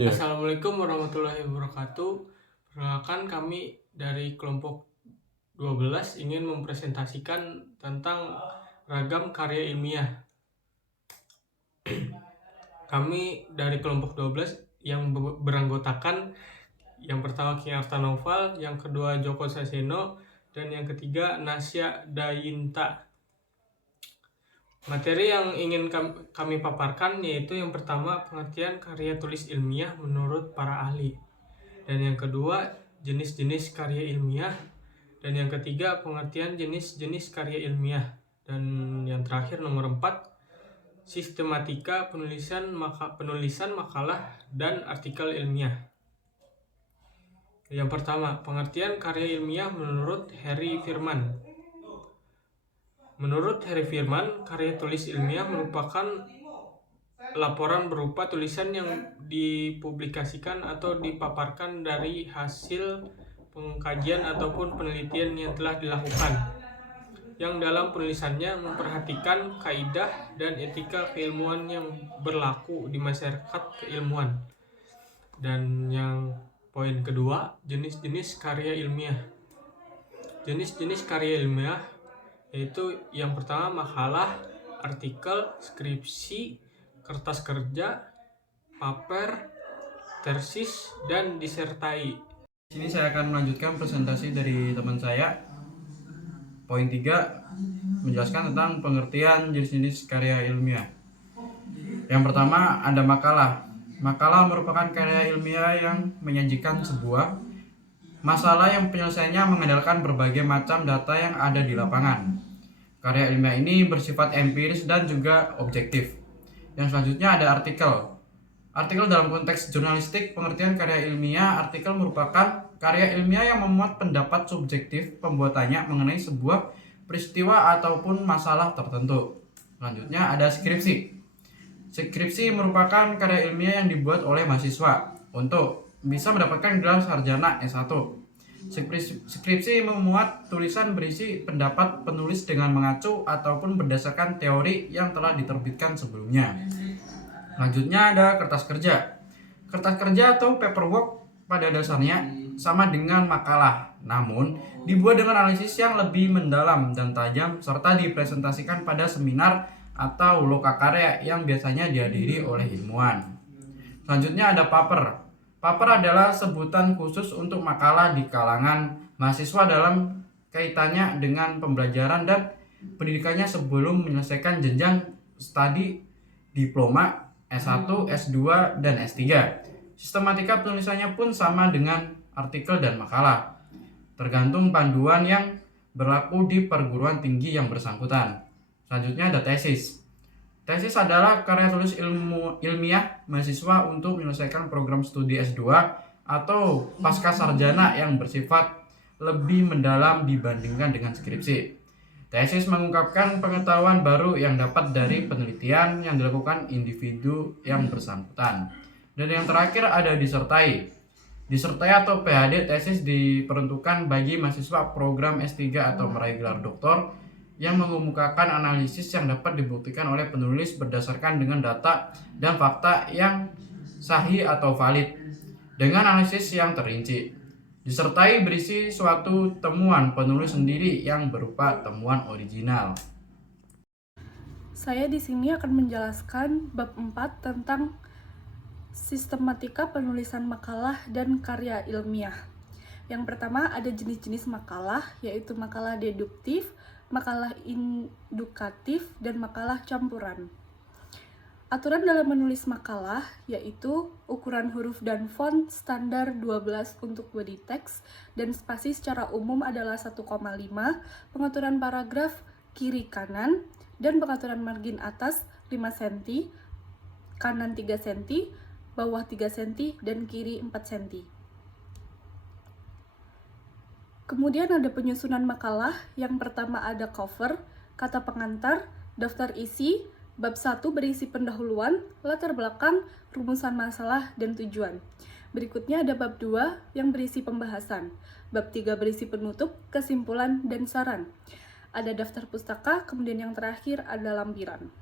Iya. Assalamualaikum warahmatullahi wabarakatuh. Perkenalkan kami dari kelompok 12 ingin mempresentasikan tentang ragam karya ilmiah. Kami dari kelompok 12 yang beranggotakan yang pertama King Arta Noval, yang kedua Joko Saseno, dan yang ketiga Nasya Dayinta. Materi yang ingin kami paparkan yaitu yang pertama pengertian karya tulis ilmiah menurut para ahli. Dan yang kedua, jenis-jenis karya ilmiah. Dan yang ketiga, pengertian jenis-jenis karya ilmiah. Dan yang terakhir, nomor 4, sistematika penulisan makalah dan artikel ilmiah. Yang pertama, pengertian karya ilmiah menurut Harry Firman. Menurut Harry Firman, karya tulis ilmiah merupakan laporan berupa tulisan yang dipublikasikan atau dipaparkan dari hasil pengkajian ataupun penelitian yang telah dilakukan, yang dalam penulisannya memperhatikan kaidah dan etika keilmuan yang berlaku di masyarakat keilmuan. Dan yang poin kedua, jenis-jenis karya ilmiah. Jenis-jenis karya ilmiah yaitu yang pertama makalah, artikel, skripsi, kertas kerja, paper, tesis, dan disertai. Di sini saya akan melanjutkan presentasi dari teman saya. Poin 3 menjelaskan tentang pengertian jenis-jenis karya ilmiah. Yang pertama ada makalah. Makalah merupakan karya ilmiah yang menyajikan sebuah masalah yang penyelesaiannya mengandalkan berbagai macam data yang ada di lapangan. Karya ilmiah ini bersifat empiris dan juga objektif. Yang selanjutnya ada artikel. Artikel dalam konteks jurnalistik, pengertian karya ilmiah, artikel merupakan karya ilmiah yang memuat pendapat subjektif pembuatannya mengenai sebuah peristiwa ataupun masalah tertentu. Selanjutnya ada skripsi. Skripsi merupakan karya ilmiah yang dibuat oleh mahasiswa untuk bisa mendapatkan gelar sarjana S1. Skripsi memuat tulisan berisi pendapat penulis dengan mengacu ataupun berdasarkan teori yang telah diterbitkan sebelumnya. Selanjutnya ada kertas kerja. Kertas kerja atau paperwork pada dasarnya sama dengan makalah, namun dibuat dengan analisis yang lebih mendalam dan tajam serta dipresentasikan pada seminar atau lokakarya yang biasanya dihadiri oleh ilmuwan. Selanjutnya ada paper. Paper adalah sebutan khusus untuk makalah di kalangan mahasiswa dalam kaitannya dengan pembelajaran dan pendidikannya sebelum menyelesaikan jenjang studi diploma S1, S2, dan S3. Sistematika penulisannya pun sama dengan artikel dan makalah, tergantung panduan yang berlaku di perguruan tinggi yang bersangkutan. Selanjutnya ada tesis. Tesis adalah karya tulis ilmiah mahasiswa untuk menyelesaikan program studi S2 atau pasca sarjana yang bersifat lebih mendalam dibandingkan dengan skripsi. Tesis mengungkapkan pengetahuan baru yang dapat dari penelitian yang dilakukan individu yang bersangkutan. Dan yang terakhir ada disertai. Disertai atau PhD tesis diperuntukkan bagi mahasiswa program S3 atau meraih gelar doktor yang mengemukakan analisis yang dapat dibuktikan oleh penulis berdasarkan dengan data dan fakta yang sahih atau valid dengan analisis yang terinci. Disertai berisi suatu temuan penulis sendiri yang berupa temuan original. Saya di sini akan menjelaskan bab 4 tentang sistematika penulisan makalah dan karya ilmiah. Yang pertama ada jenis-jenis makalah, yaitu makalah deduktif, makalah indukatif, dan makalah campuran. Aturan dalam menulis makalah yaitu ukuran huruf dan font standar 12 untuk body text dan spasi secara umum adalah 1,5, pengaturan paragraf kiri kanan, dan pengaturan margin atas 5 cm, kanan 3 cm, bawah 3 cm, dan kiri 4 cm. Kemudian ada penyusunan makalah. Yang pertama ada cover, kata pengantar, daftar isi, bab 1 berisi pendahuluan, latar belakang, rumusan masalah, dan tujuan. Berikutnya ada bab 2 yang berisi pembahasan, bab 3 berisi penutup, kesimpulan, dan saran. Ada daftar pustaka, kemudian yang terakhir ada lampiran.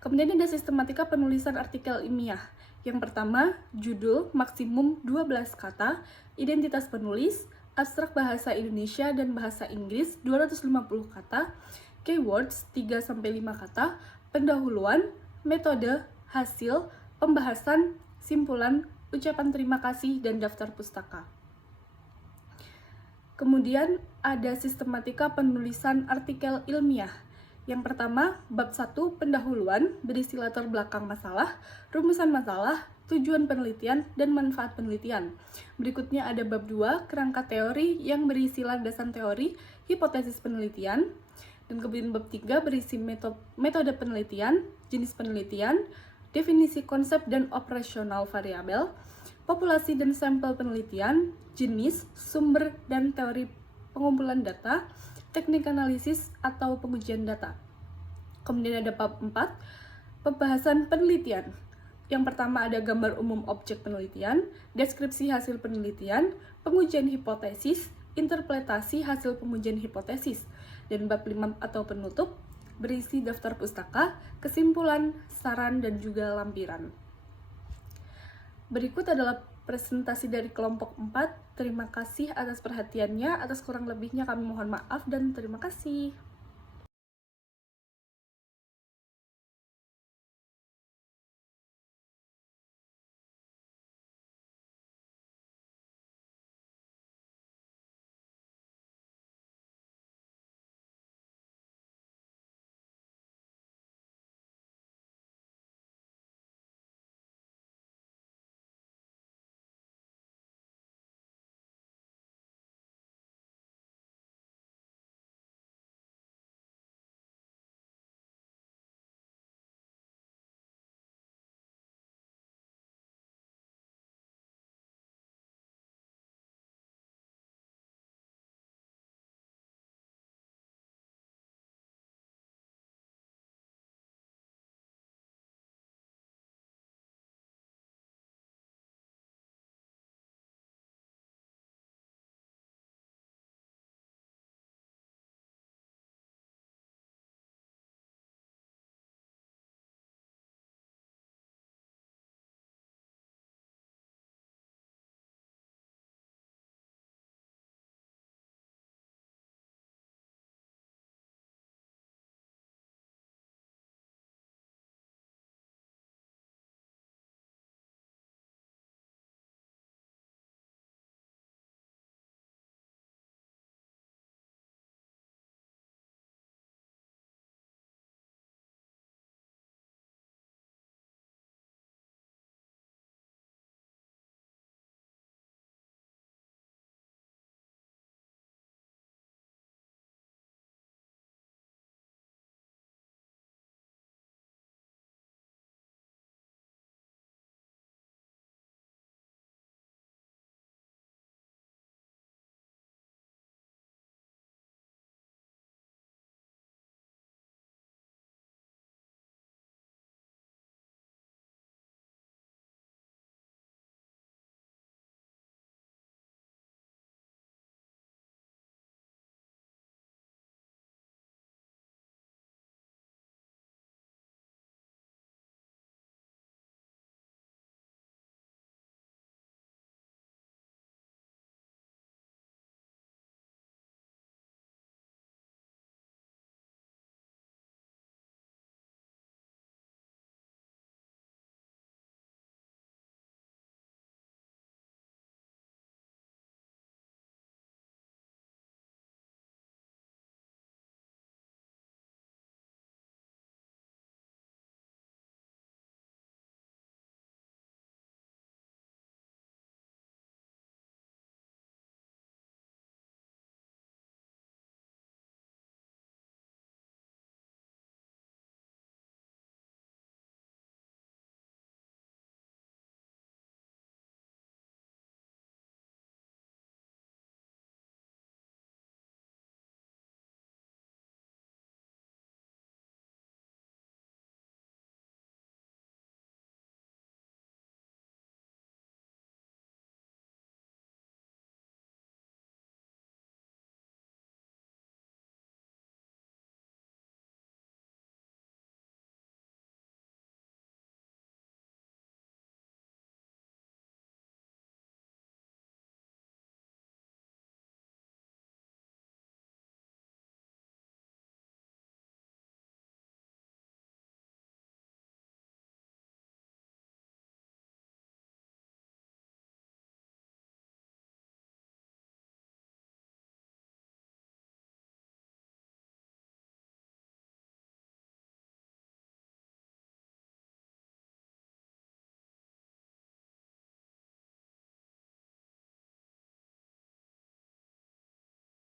Kemudian ada sistematika penulisan artikel ilmiah. Yang pertama, judul maksimum 12 kata, identitas penulis, abstrak bahasa Indonesia dan bahasa Inggris 250 kata, keywords 3-5 kata, pendahuluan, metode, hasil, pembahasan, simpulan, ucapan terima kasih, dan daftar pustaka. Kemudian ada sistematika penulisan artikel ilmiah. Yang pertama, bab 1 pendahuluan berisi latar belakang masalah, rumusan masalah, tujuan penelitian, dan manfaat penelitian. Berikutnya ada bab 2 kerangka teori yang berisi landasan teori, hipotesis penelitian. Dan kemudian bab 3 berisi metode penelitian, jenis penelitian, definisi konsep dan operasional variabel, populasi dan sampel penelitian, jenis, sumber, dan teori pengumpulan data, teknik analisis atau pengujian data. Kemudian ada bab 4, pembahasan penelitian. Yang pertama ada gambar umum objek penelitian, deskripsi hasil penelitian, pengujian hipotesis, interpretasi hasil pengujian hipotesis. Dan bab 5 atau penutup berisi daftar pustaka, kesimpulan, saran, dan juga lampiran. Berikut adalah presentasi dari kelompok 4. Terima kasih atas perhatiannya, atas kurang lebihnya kami mohon maaf dan terima kasih.